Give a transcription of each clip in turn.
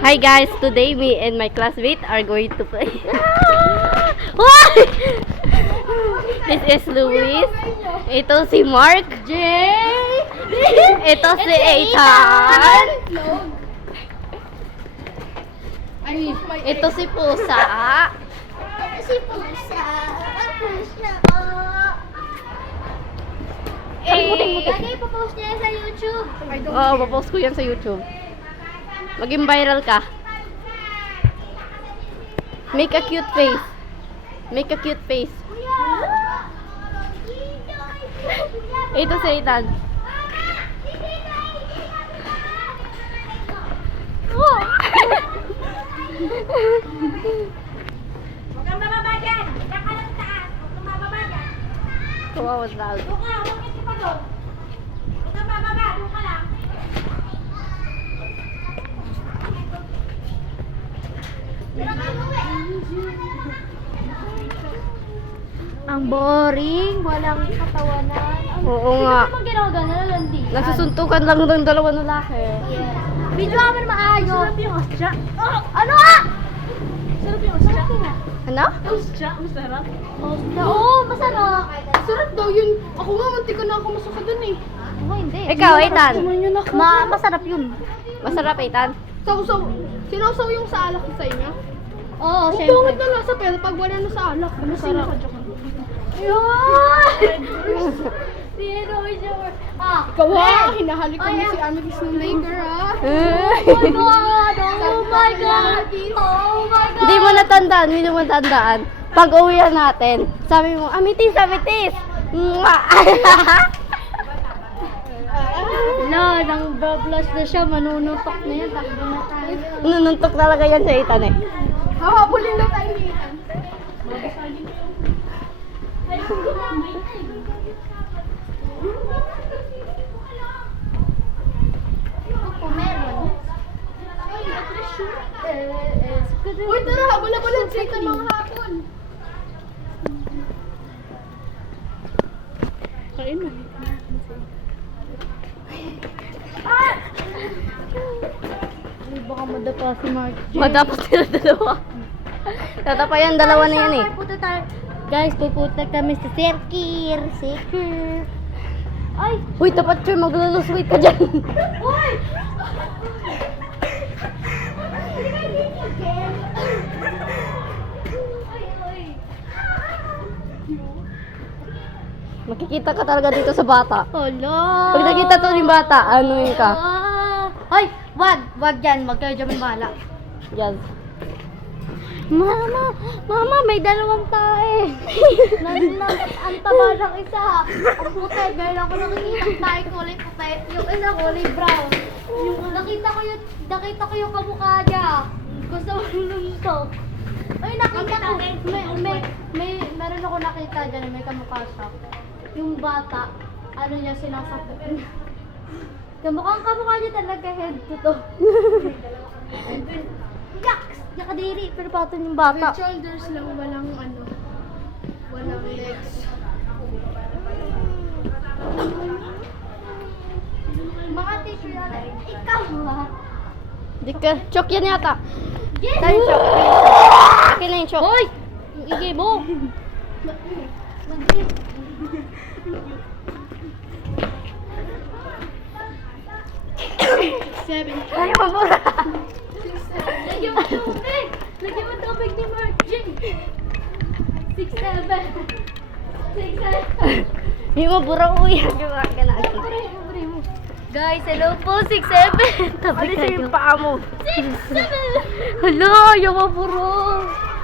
Hi guys, today me and my classmate are going to play. This is Luis. Ito si Mark. Jay! Ito si Ethan. Ito si Pusa. Si Pusa. Pusa. Lagi ipopost niya sa YouTube. Oo, papost ko yan sa YouTube. Maging viral ka. Make a cute face. Make a cute face. Ito si Ethan. Huwag kang bababa dyan. Diyan ka lang taas. Huwag kang bababa dyan. Kawawa na. Doon ka. Huwag kasi pa doon. Huwag kang bababa. Doon ka lang. Ang boring. Walang katawanan. Oo nga. Ano naman ginagawa na landi? Nasusuntukan lang ng dalawang lalaki. Video kami maayos. Sarap yung ostya. Ano ah? Sarap yung ostya. Ano? Ostya? Masarap? Ostya? Oo, masarap. Sarap daw yun. Ako nga, mantika na ako masuka dun eh. Oo, hindi. Ikaw, Ethan. Yun ako. Masarap yun. Masarap, Ethan. Sausaw. Sinausaw yung sa alak sa inyo. Oo, Ang pangit na lasa pero pag wala na sa alak, masarap. Yun! Sino siya? Ah! Ikaw ha, hinahalik ko si Amethyst ng Laker ha. Oh my God! Oh my God! Oh my God! Hindi mo natandaan, hindi mo natandaan. Pag uwihan natin, sabi mo, Amitis, Amitis! Mwah! Wala, nang bablas na siya, manunutok na yan, takbo na tayo. Nununtok talaga yan sa Ethan eh. Hahabulin lang tayo ni Ethan. Kung meron. Uy, tara, habol-habolan sa Ethan mga hapon. Kain na. Ay, baka madapa si Mark J. Matapos sila dalawa. Tatapayan dalawa na yan eh. Punta tayo. Guys, pupunta kami sa Circuit. Circuit. Ay! Uy, tapat siya, magluluswit ka dyan. Uy! Makikita ka talaga dito sa bata. Hala! Pag nakita to yung bata, ano yun ka? Ay! Wag dyan. Wag kayo dyan mala. Yan. Mama! Mama! May dalawang tae! Ang taba ng isa. Ang puti. Meron ako nakikita ang tae kulay puti. Yung isa kulay brown. Yung nakita ko yung kamukha niya. Gusto mo lumtok. Ay, nakita ko. Meron ako nakita dyan. May kamukha siya. Yung bata, ano niya sinasakot niya. Kamukha niya talaga head to to. Yaks! Nakadiri, pero patong yung bata. With shoulders lang, walang ano. Walang legs. Mga teacher na ikaw ha? Di ka, chok yan yata. Yes! Tayo chok. Akin na yung chok. Hoy! Yung igay mo! Seven. Ay, mabura. Lagyan mo tubig! Lagyan mo tubig ni Mark J! 6'7". 6'7". Yung mabura uwi. Yung akin na. Guys, hello po, 6'7". Tabi Ano kayo. yung paa mo? 6'7". Hello, yung maburo.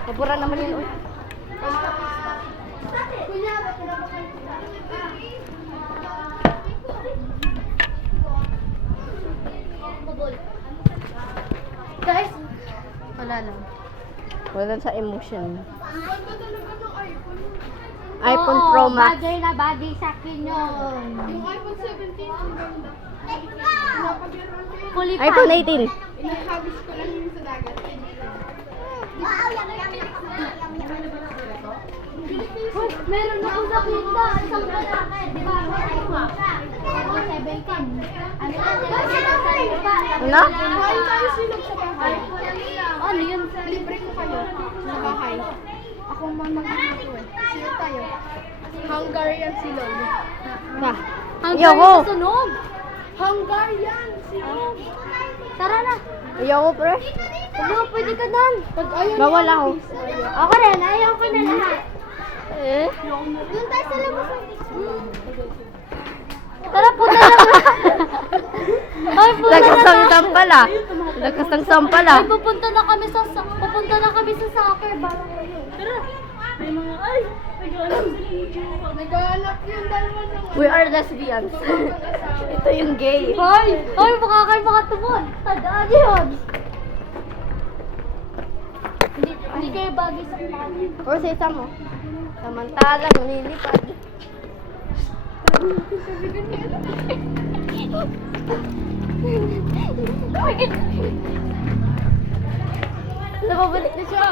Mabura naman yun. Uy. Guys, wala lang. Wala sa emotion. Iwan ba talaga ng iPhone? iPhone Oo, Pro Max. Bagay na bagay sa akin yun. Yung iPhone 17, ang ganda. Pinapagliruan ko yun. Fully iPhone packed. 18. Inahabis ko lang yun sa dagat. Wow, yummy, yummy, yummy, yummy. Meron ako sa pinta, isang lalaki, di ba? May iwa. 17. Ano ba? Ano? Kain tayo silog sa bahay. Ano yun? Libre ko kayo sa bahay. Ako mamagluto eh. Silog tayo. Hungarian silog. Ba? Hanggang Ayoko. sa sunog. Hungarian silog. Tara na. Ayoko, pre. Ano, pwede ka doon. Pag ayaw niya, Bawal ako. Ako rin, ayaw ko na lahat. Eh? Doon tayo sa labas. Tara, punta na. Ay, punta na. Nagkasangtang pala. Nagkasangtang pala. Ay, pupunta na kami sa soccer. Balang kayo. Tara. May mga, ay, naghahanap yung dalawa ng We are lesbians. Ito yung gay. Hoy! Hoy, baka kayo makatumon. Tandaan yun. Hindi kayo bagay sa umamin. O sa isa mo. Samantala, nililipad. Napabalik na siya.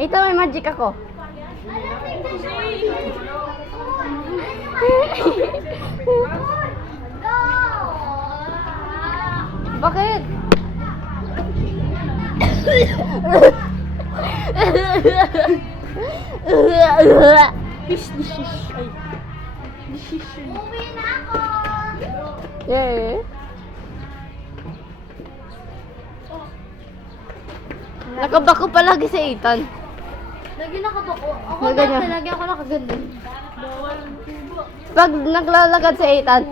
Ito, may magic ako. Bakit? Uwi na ako! Yeah. Nakabako palagi si Ethan. Lagi nakabako. Ako Na ganyan. dati, lagi ako nakaganda. Pag naglalagad si Ethan.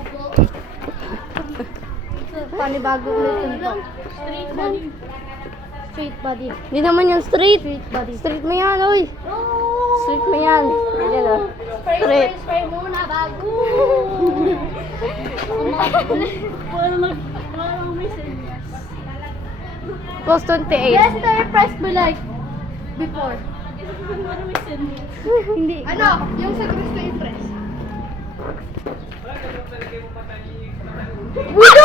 Panibago ulit yung to. Straight body. Straight body. Hindi naman yan straight. Straight body. Straight mo yan, oy. Straight mo yan. Ayan o. Spray, Straight. spray muna bago. Parang may senyas. Post 28. Yes, sir, press me like before. Hindi. ano, yung sa Cristo Impress. Uy!